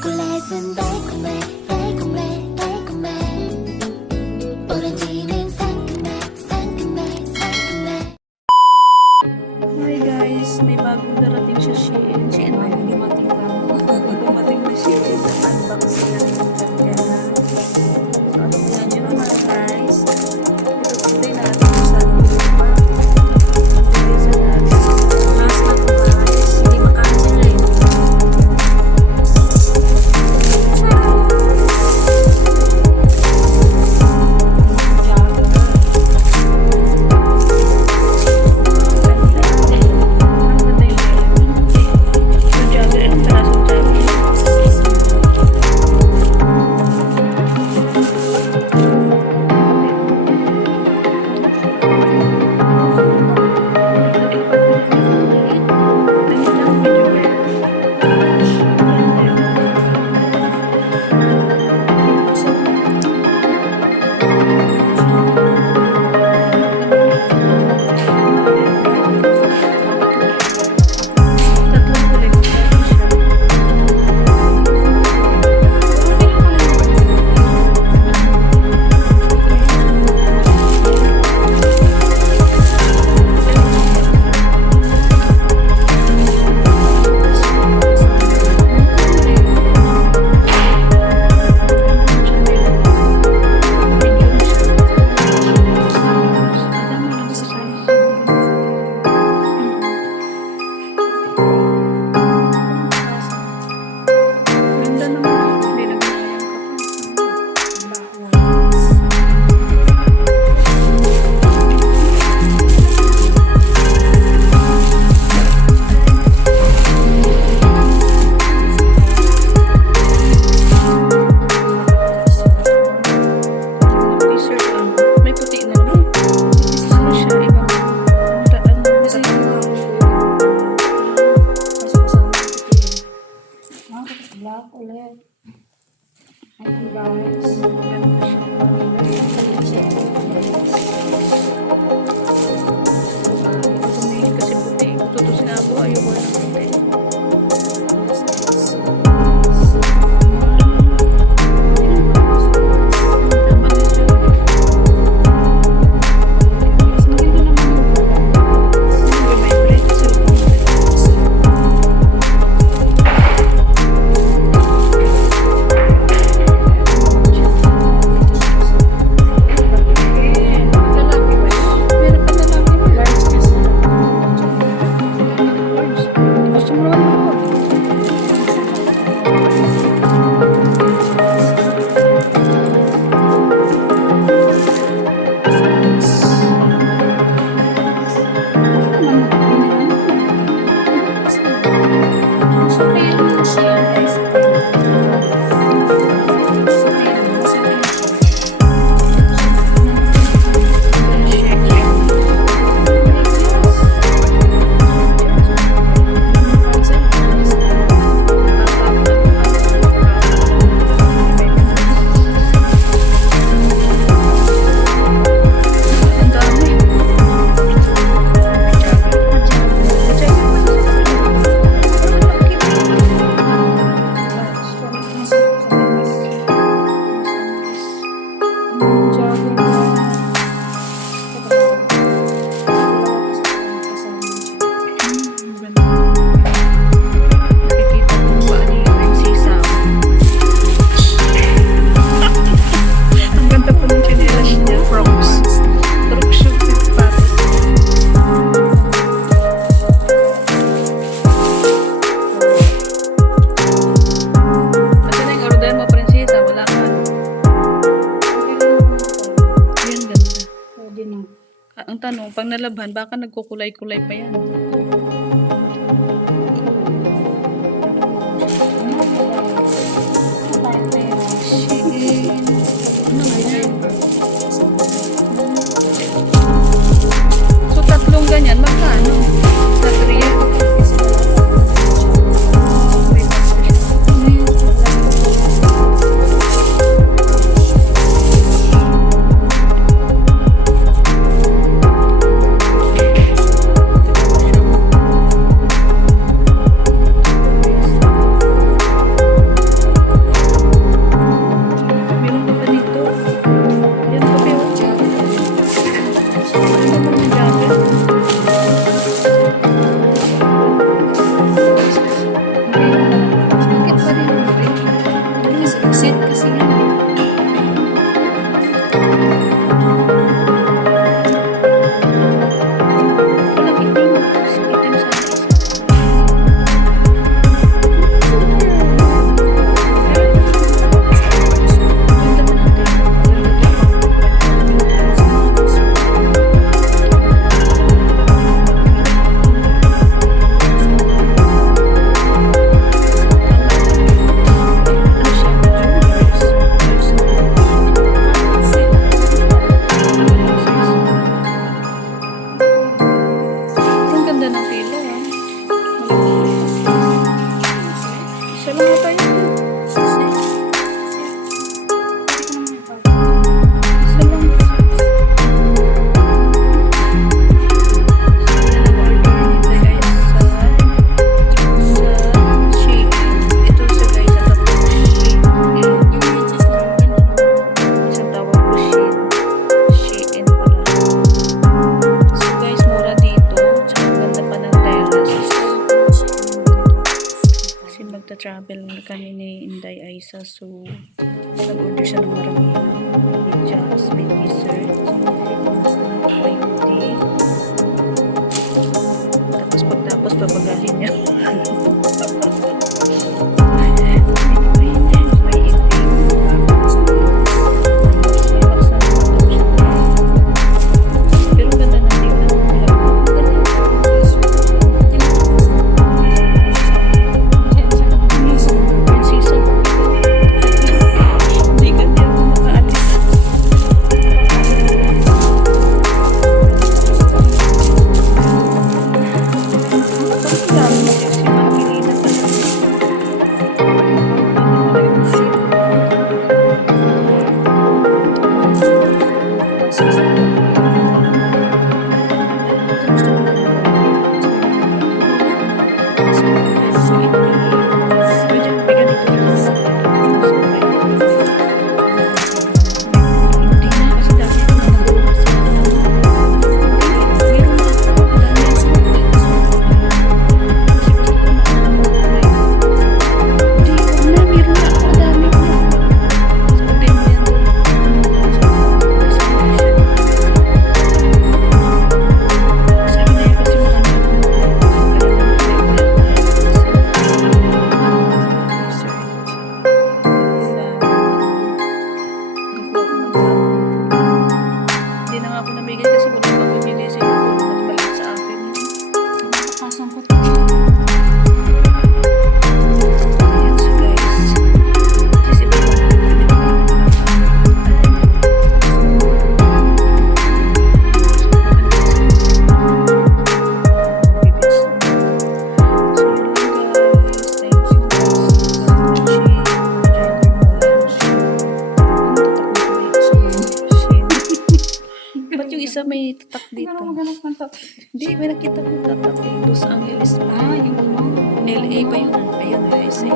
초콜릿은 달콤해 달콤해 달콤해 오렌지는 상큼해 상큼해 상큼해. Hi guys, may bagong darating siya shein. Shein ba yun? Dumating pa. Dumating na shein. Unbox niya yung Ganda. So ano po yan? Yun mga guys. Ito tuloy natin sa lupa. Tuloy sa natin. Last na po guys. Hindi makancel eh. Black ulit. Ayan guys. Tumingin kasi puti. Tutusin na ako. Ayoko na puti. Ang tanong, pag nalabhan, baka nagkukulay-kulay pa yan. So, tatlong ganyan, magkano? Sa 3. travel kami ni Inday Aisa. So, nag-order siya ng marami na medyas, may t-shirt, may hoodie. Tapos pagtapos babagahin niya. Pero ganda ng tingnan. Prinsesa. Hindi ka din ako makaalis. Si Marquilina pala. Hindi na nga ako nabigay kasi wala pa ako bigay sa inyo. Mas balik sa akin. Nakasangkot. Ayan so guys. Kasi ba ba't yung isa may tatak dito? Ano maghanap ng tatak? Hindi, may nakita kong tatak eh. Los Angeles pa. Ah, yung ano? LA pa yun. Ayun, USA.